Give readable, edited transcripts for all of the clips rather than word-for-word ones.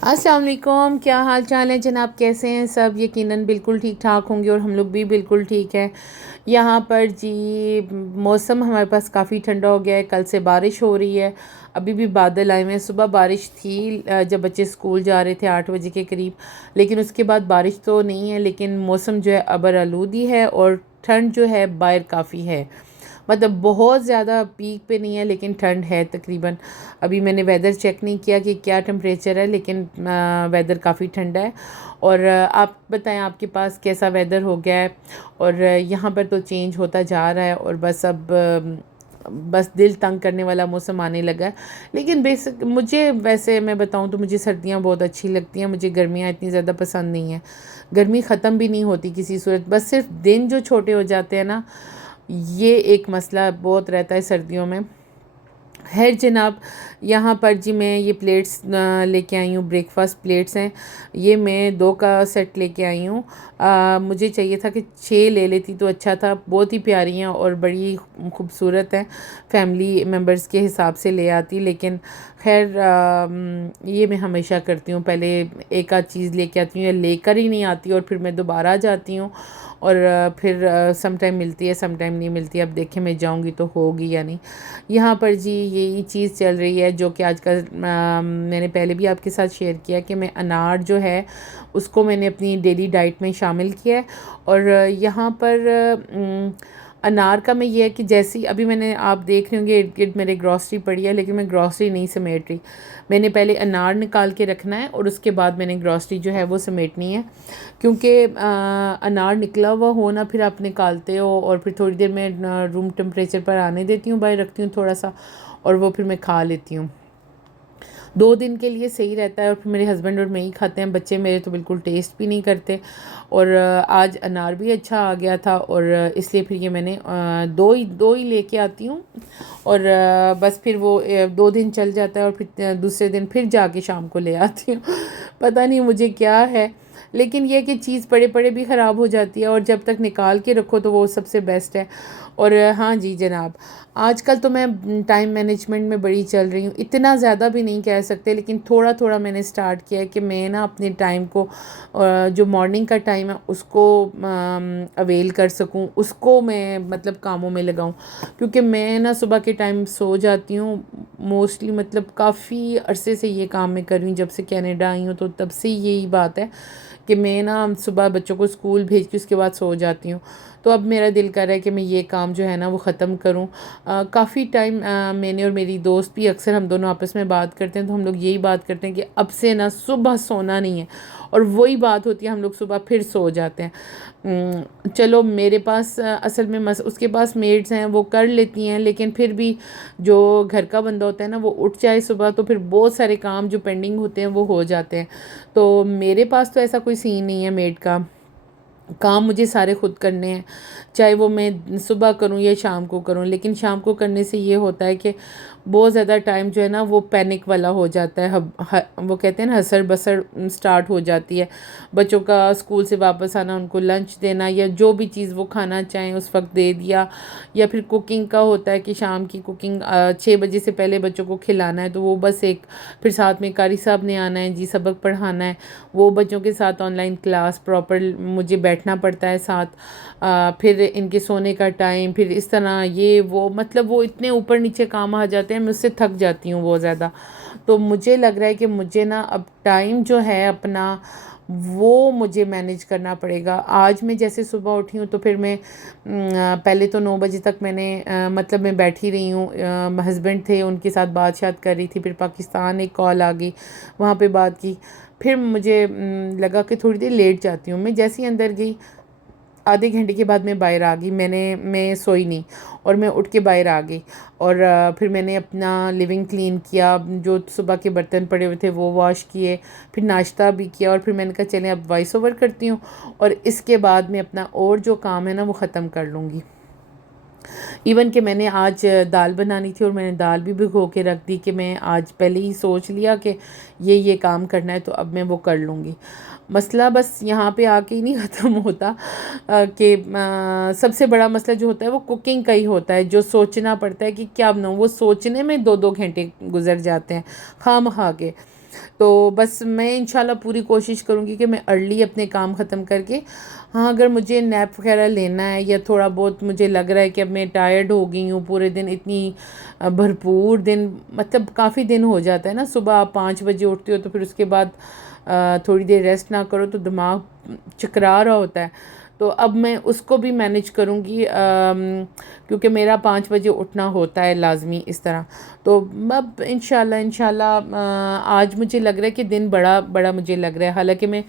अस्सलाम वालेकुम, क्या हाल चाल है जनाब? कैसे हैं सब? यकीनन बिल्कुल ठीक ठाक होंगे और हम लोग भी बिल्कुल ठीक हैं। यहाँ पर जी मौसम हमारे पास काफ़ी ठंडा हो गया है। कल से बारिश हो रही है। अभी भी बादल आए हुए हैं। सुबह बारिश थी जब बच्चे स्कूल जा रहे थे 8 बजे के करीब, लेकिन उसके बाद बारिश तो नहीं है। लेकिन मौसम जो है अबर आलूदी है और ठंड जो है बाहर काफ़ी है। मतलब बहुत ज़्यादा पीक पे नहीं है लेकिन ठंड है तकरीबन। अभी मैंने वेदर चेक नहीं किया कि क्या टेम्परेचर है, लेकिन वेदर काफ़ी ठंडा है। और आप बताएं आपके पास कैसा वेदर हो गया है? और यहाँ पर तो चेंज होता जा रहा है और बस अब बस दिल तंग करने वाला मौसम आने लगा है। लेकिन बेसिक मुझे वैसे मैं बताऊं तो मुझे सर्दियां बहुत अच्छी लगती हैं। मुझे गर्मियां इतनी ज़्यादा पसंद नहीं है। गर्मी ख़त्म भी नहीं होती किसी सूरत, बस सिर्फ दिन जो छोटे हो जाते हैं ना, ये एक मसला बहुत रहता है सर्दियों में। खैर जनाब, यहाँ पर जी मैं ये प्लेट्स लेके आई हूँ। ब्रेकफास्ट प्लेट्स हैं। ये मैं 2 का सेट लेके आई हूँ। मुझे चाहिए था कि 6 ले लेती तो अच्छा था। बहुत ही प्यारी हैं और बड़ी खूबसूरत हैं। फैमिली मेम्बर्स के हिसाब से ले आती, लेकिन खैर ये मैं हमेशा करती हूँ। पहले एक आध चीज़ लेके आती हूँ या लेकर ही नहीं आती और फिर मैं दोबारा जाती हूँ और फिर सम टाइम मिलती है, सम टाइम नहीं मिलती। अब देखें मैं जाऊँगी तो होगी या नहीं। यहाँ पर जी यही चीज़ चल रही है जो कि आजकल मैंने पहले भी आपके साथ शेयर किया कि मैं अनार जो है उसको मैंने अपनी डेली डाइट में शामिल किया है। और यहाँ पर अनार का मैं ये है कि जैसे ही अभी मैंने, आप देख रहे होंगे इर्द गिर्द मेरे ग्रॉसरी पड़ी है, लेकिन मैं ग्रॉसरी नहीं समेट रही। मैंने पहले अनार निकाल के रखना है और उसके बाद मैंने ग्रॉसरी जो है वो समेटनी है। क्योंकि अनार निकला हुआ हो ना, फिर आप निकालते हो और फिर थोड़ी देर में रूम टेम्परेचर पर आने देती हूँ, बाहर रखती हूँ थोड़ा सा, और वो फिर मैं खा लेती हूँ। 2 दिन के लिए सही रहता है और फिर मेरे हस्बैंड और मैं ही खाते हैं। बच्चे मेरे तो बिल्कुल टेस्ट भी नहीं करते। और आज अनार भी अच्छा आ गया था और इसलिए फिर ये मैंने दो ही लेके आती हूँ। और बस फिर वो 2 दिन चल जाता है और फिर दूसरे दिन फिर जाके शाम को ले आती हूँ। पता नहीं मुझे क्या है, लेकिन ये कि चीज़ पड़े पड़े भी ख़राब हो जाती है और जब तक निकाल के रखो तो वो सबसे बेस्ट है। और हाँ जी जनाब, आजकल तो मैं टाइम मैनेजमेंट में बड़ी चल रही हूँ। इतना ज़्यादा भी नहीं कह सकते, लेकिन थोड़ा थोड़ा मैंने स्टार्ट किया है कि मैं ना अपने टाइम को जो मॉर्निंग का टाइम है उसको अवेल कर सकूँ, उसको मैं मतलब कामों में लगाऊँ। क्योंकि मैं ना सुबह के टाइम सो जाती हूँ मोस्टली। मतलब काफ़ी अरसे से ये काम मैं कर रही हूँ, जब से कनाडा आई हूँ तो तब से यही बात है कि मैं ना सुबह बच्चों को स्कूल भेज के उसके बाद सो जाती हूँ। तो अब मेरा दिल कर रहा है कि मैं ये काम जो है ना वो ख़त्म करूँ। काफ़ी टाइम मैंने और मेरी दोस्त भी अक्सर हम दोनों आपस में बात करते हैं, तो हम लोग यही बात करते हैं कि अब से ना सुबह सोना नहीं है। और वही बात होती है, हम लोग सुबह फिर सो जाते हैं। चलो मेरे पास असल में उसके पास मेड्स हैं, वो कर लेती हैं, लेकिन फिर भी जो घर का बंदा होता है ना वो उठ जाए सुबह तो फिर बहुत सारे काम जो पेंडिंग होते हैं वो हो जाते हैं। तो मेरे पास तो ऐसा कोई सीन नहीं है मेड का। काम मुझे सारे खुद करने हैं, चाहे वो मैं सुबह करूं या शाम को करूं। लेकिन शाम को करने से ये होता है कि बहुत ज़्यादा टाइम जो है ना वो पैनिक वाला हो जाता है। वो कहते हैं ना हसर बसर स्टार्ट हो जाती है। बच्चों का स्कूल से वापस आना, उनको लंच देना या जो भी चीज़ वो खाना चाहें उस वक्त दे दिया। या फिर कुकिंग का होता है कि शाम की कुकिंग 6 बजे से पहले बच्चों को खिलाना है, तो वो बस एक, फिर साथ में कारी साहब ने आना है जी, सबक पढ़ाना है, वो बच्चों के साथ ऑनलाइन क्लास प्रॉपर मुझे बैठना पड़ता है साथ। फिर इनके सोने का टाइम, फिर इस तरह ये वो, मतलब वो इतने ऊपर नीचे काम आ जाते हैं, मैं उससे थक जाती हूँ बहुत ज़्यादा। तो मुझे लग रहा है कि मुझे ना अब टाइम जो है अपना वो मुझे मैनेज करना पड़ेगा। आज मैं जैसे सुबह उठी हूँ तो फिर मैं पहले तो 9 बजे तक मैंने मतलब मैं बैठी रही हूँ। हस्बैंड थे, उनके साथ बात कर रही थी। फिर पाकिस्तान एक कॉल आ गई, वहाँ पे बात की। फिर मुझे लगा कि थोड़ी देर लेट जाती हूँ। मैं जैसे ही अंदर गई, आधे घंटे के बाद मैं बाहर आ गई। मैं सोई नहीं और मैं उठ के बाहर आ गई। और फिर मैंने अपना लिविंग क्लीन किया, जो सुबह के बर्तन पड़े हुए थे वो वॉश किए। फिर नाश्ता भी किया और फिर मैंने कहा चलें अब वॉइस ओवर करती हूँ और इसके बाद मैं अपना और जो काम है ना वो ख़त्म कर लूँगी। इवन कि मैंने आज दाल बनानी थी और मैंने दाल भी भिगो के रख दी कि मैं आज पहले ही सोच लिया कि ये काम करना है, तो अब मैं वो कर लूँगी। मसला बस यहाँ पे आके ही नहीं ख़त्म होता कि सबसे बड़ा मसला जो होता है वो कुकिंग का ही होता है, जो सोचना पड़ता है कि क्या बनाऊँ। वो सोचने में 2-2 घंटे गुजर जाते हैं खामखा के। तो बस मैं इंशाल्लाह पूरी कोशिश करूँगी कि मैं अर्ली अपने काम ख़त्म करके, हाँ अगर मुझे नैप वगैरह लेना है या थोड़ा बहुत मुझे लग रहा है कि अब मैं टायर्ड हो गई हूँ, पूरे दिन इतनी भरपूर दिन, मतलब काफ़ी दिन हो जाता है ना, सुबह आप 5 बजे उठते हो तो फिर उसके बाद थोड़ी देर रेस्ट ना करो तो दिमाग चकरा रहा होता है। तो अब मैं उसको भी मैनेज करूँगी, क्योंकि मेरा 5 बजे उठना होता है लाजमी इस तरह। तो अब इंशाल्लाह आज मुझे लग रहा है कि दिन बड़ा बड़ा मुझे लग रहा है। हालांकि मैं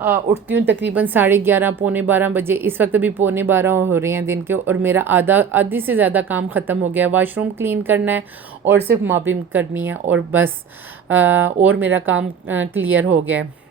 उठती हूँ तकरीबन 11:30 11:45 बजे, इस वक्त भी 11:45 हो रहे हैं दिन के, और मेरा आधी से ज़्यादा काम ख़त्म हो गया है। वाशरूम क्लीन करना है और सिर्फ मॉपिंग करनी है और बस, और मेरा काम क्लियर हो गया है।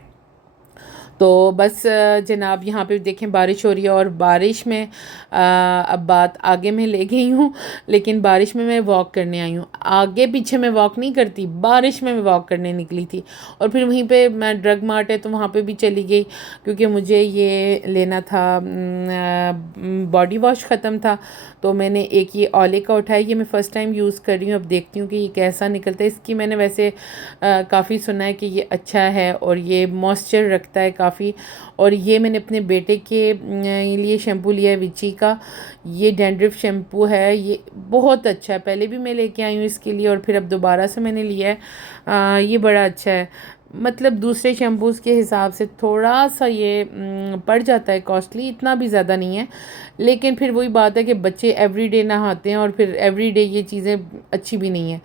तो बस जनाब यहाँ पे देखें बारिश हो रही है, और बारिश में अब बात आगे मैं ले गई हूँ, लेकिन बारिश में मैं वॉक करने आई हूँ। आगे पीछे मैं वॉक नहीं करती, बारिश में मैं वॉक करने निकली थी। और फिर वहीं पे मैं ड्रग मार्ट है तो वहाँ पे भी चली गई, क्योंकि मुझे ये लेना था, बॉडी वॉश ख़त्म था। तो मैंने एक ये ओले का उठाया, ये मैं फ़र्स्ट टाइम यूज़ कर रही हूँ, अब देखती हूँ कि ये कैसा निकलता है। इसकी मैंने वैसे काफ़ी सुना है कि ये अच्छा है और ये मॉइस्चर रखता है काफ़ी। और ये मैंने अपने बेटे के लिए शैम्पू लिया है विची का, ये डैंड्रफ शैम्पू है, ये बहुत अच्छा है। पहले भी मैं लेके आई हूँ इसके लिए और फिर अब दोबारा से मैंने लिया है। ये बड़ा अच्छा है, मतलब दूसरे शैम्पूज़ के हिसाब से थोड़ा सा ये पड़ जाता है कॉस्टली, इतना भी ज़्यादा नहीं है। लेकिन फिर वही बात है कि बच्चे एवरीडे नहाते हैं और फिर एवरीडे ये चीज़ें अच्छी भी नहीं है।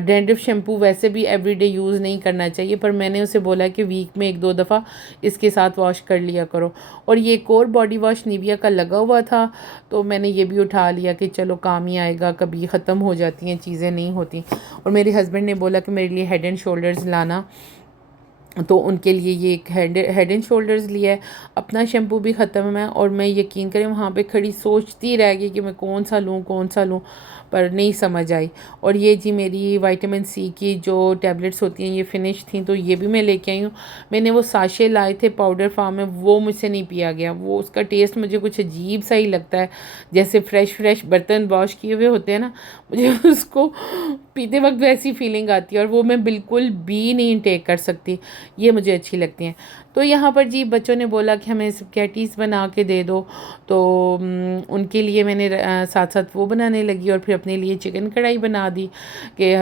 डैंड्रफ शैम्पू वैसे भी एवरीडे यूज़ नहीं करना चाहिए, पर मैंने उसे बोला कि वीक में 1-2 दफ़ा इसके साथ वॉश कर लिया करो। और ये एक और बॉडी वॉश निविया का लगा हुआ था, तो मैंने ये भी उठा लिया कि चलो काम ही आएगा, कभी ख़त्म हो जाती हैं चीज़ें, नहीं होती। और मेरे हस्बैंड ने बोला कि मेरे लिए हेड एंड शोल्डर्स लाना, तो उनके लिए ये एक हेड एंड शोल्डर्स लिया है। अपना शैम्पू भी ख़त्म है और मैं यकीन करें वहाँ पे खड़ी सोचती रह गई कि मैं कौन सा लूँ, पर नहीं समझ आई। और ये जी मेरी विटामिन सी की जो टैबलेट्स होती हैं ये फ़िनिश थी, तो ये भी मैं लेके आई हूँ। मैंने वो साशे लाए थे पाउडर फार्म में, वो मुझसे नहीं पिया गया, वो उसका टेस्ट मुझे कुछ अजीब सा ही लगता है, जैसे फ्रेश बर्तन वॉश किए हुए होते हैं ना, मुझे उसको पीते वक्त वैसी फीलिंग आती है और वो मैं बिल्कुल भी नहीं इंटेक कर सकती। ये मुझे अच्छी लगती हैं। तो यहाँ पर जी बच्चों ने बोला कि हमें स्पैगेटीज़ बना के दे दो, तो उनके लिए मैंने साथ साथ वो बनाने लगी और फिर अपने लिए चिकन कढ़ाई बना दी कि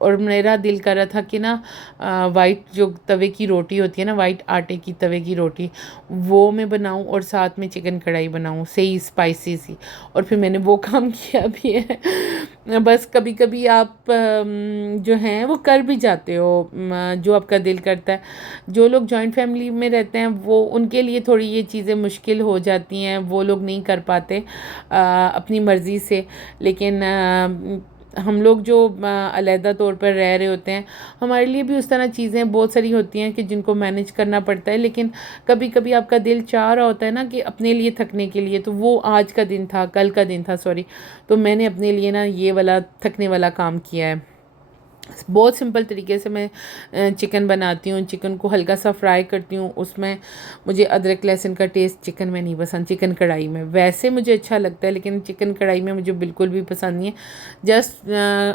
और मेरा दिल कर रहा था कि ना वाइट जो तवे की रोटी होती है ना, वाइट आटे की तवे की रोटी, वो मैं बनाऊं और साथ में चिकन कढ़ाई बनाऊं सही स्पाइसी सी, और फिर मैंने वो काम किया भी है। बस कभी कभी आप जो हैं वो कर भी जाते हो जो आपका दिल करता है। जो लोग जॉइंट फैमिली में रहते हैं वो उनके लिए थोड़ी ये चीज़ें मुश्किल हो जाती हैं, वो लोग नहीं कर पाते अपनी मर्ज़ी से। लेकिन हम लोग जो अलहदा तौर पर रह रहे होते हैं, हमारे लिए भी उस तरह चीज़ें बहुत सारी होती हैं कि जिनको मैनेज करना पड़ता है। लेकिन कभी कभी आपका दिल चाह रहा होता है ना कि अपने लिए थकने के लिए, तो वो आज का दिन था, कल का दिन था सॉरी, तो मैंने अपने लिए ना ये वाला थकने वाला काम किया है। बहुत सिंपल तरीके से मैं चिकन बनाती हूँ। चिकन को हल्का सा फ्राई करती हूँ, उसमें मुझे अदरक लहसुन का टेस्ट चिकन में नहीं पसंद, चिकन कढ़ाई में वैसे मुझे अच्छा लगता है लेकिन चिकन कढ़ाई में मुझे बिल्कुल भी पसंद नहीं है। जस्ट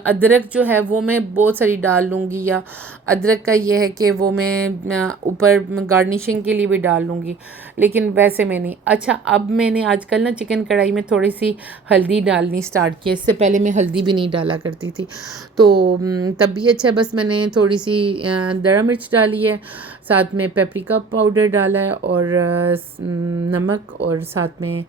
अदरक जो है वो मैं बहुत सारी डाल लूँगी, या अदरक का ये है कि वो मैं ऊपर गार्निशिंग के लिए भी डाल लूँगी, लेकिन वैसे मैं नहीं। अच्छा, अब मैंने आजकल ना चिकन कढ़ाई में थोड़ी सी हल्दी डालनी स्टार्ट की, इससे पहले मैं हल्दी भी नहीं डाला करती थी, तो तब भी अच्छा है। बस मैंने थोड़ी सी दरा मिर्च डाली है, साथ में पेपरिका पाउडर डाला है और नमक, और साथ में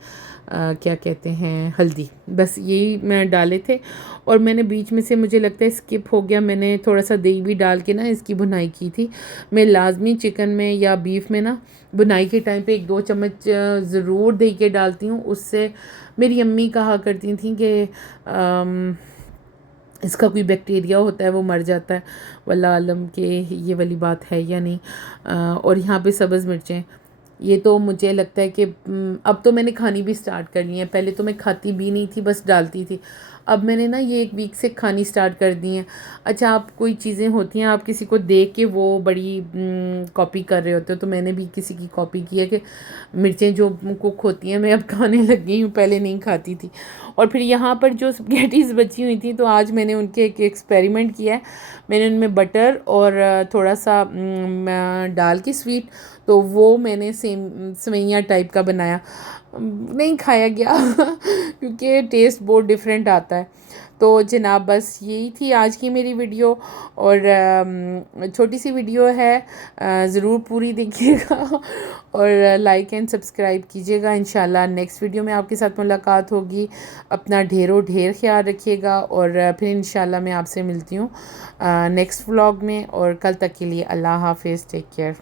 क्या कहते हैं हल्दी, बस यही मैं डाले थे। और मैंने बीच में से मुझे लगता है स्किप हो गया, मैंने थोड़ा सा दही भी डाल के ना इसकी भुनाई की थी। मैं लाजमी चिकन में या बीफ में ना भुनाई के टाइम पे 1-2 चम्मच ज़रूर दही के डालती हूँ। उससे मेरी अम्मी कहा करती थी कि इसका कोई बैक्टीरिया होता है वो मर जाता है, वल्लाह आलम के ये वाली बात है या नहीं। और यहाँ पे सब्ज़ मिर्चें, ये तो मुझे लगता है कि अब तो मैंने खानी भी स्टार्ट कर ली है, पहले तो मैं खाती भी नहीं थी, बस डालती थी। अब मैंने ना ये 1 वीक से खानी स्टार्ट कर दी हैं। अच्छा, आप कोई चीज़ें होती हैं, आप किसी को देख के वो बड़ी कॉपी कर रहे होते हो, तो मैंने भी किसी की कॉपी की है कि मिर्चें जो कुक होती हैं मैं अब खाने लग गई हूँ, पहले नहीं खाती थी। और फिर यहाँ पर जो स्पगेटीज़ बची हुई थी, तो आज मैंने उनके एक एक्सपेरिमेंट किया है। मैंने उनमें बटर और थोड़ा सा डाल के स्वीट, तो वो मैंने सेम सेवइयाँ टाइप का बनाया। नहीं खाया गया क्योंकि टेस्ट बहुत डिफरेंट आता है। तो जनाब बस यही थी आज की मेरी वीडियो, और छोटी सी वीडियो है, ज़रूर पूरी देखिएगा और लाइक एंड सब्सक्राइब कीजिएगा। इंशाल्लाह नेक्स्ट वीडियो में आपके साथ मुलाकात होगी। अपना ढेरों ढेर ख्याल रखिएगा, और फिर इंशाल्लाह मैं आपसे मिलती हूँ नेक्स्ट व्लॉग में। और कल तक के लिए अल्लाह हाफिज़, टेक केयर।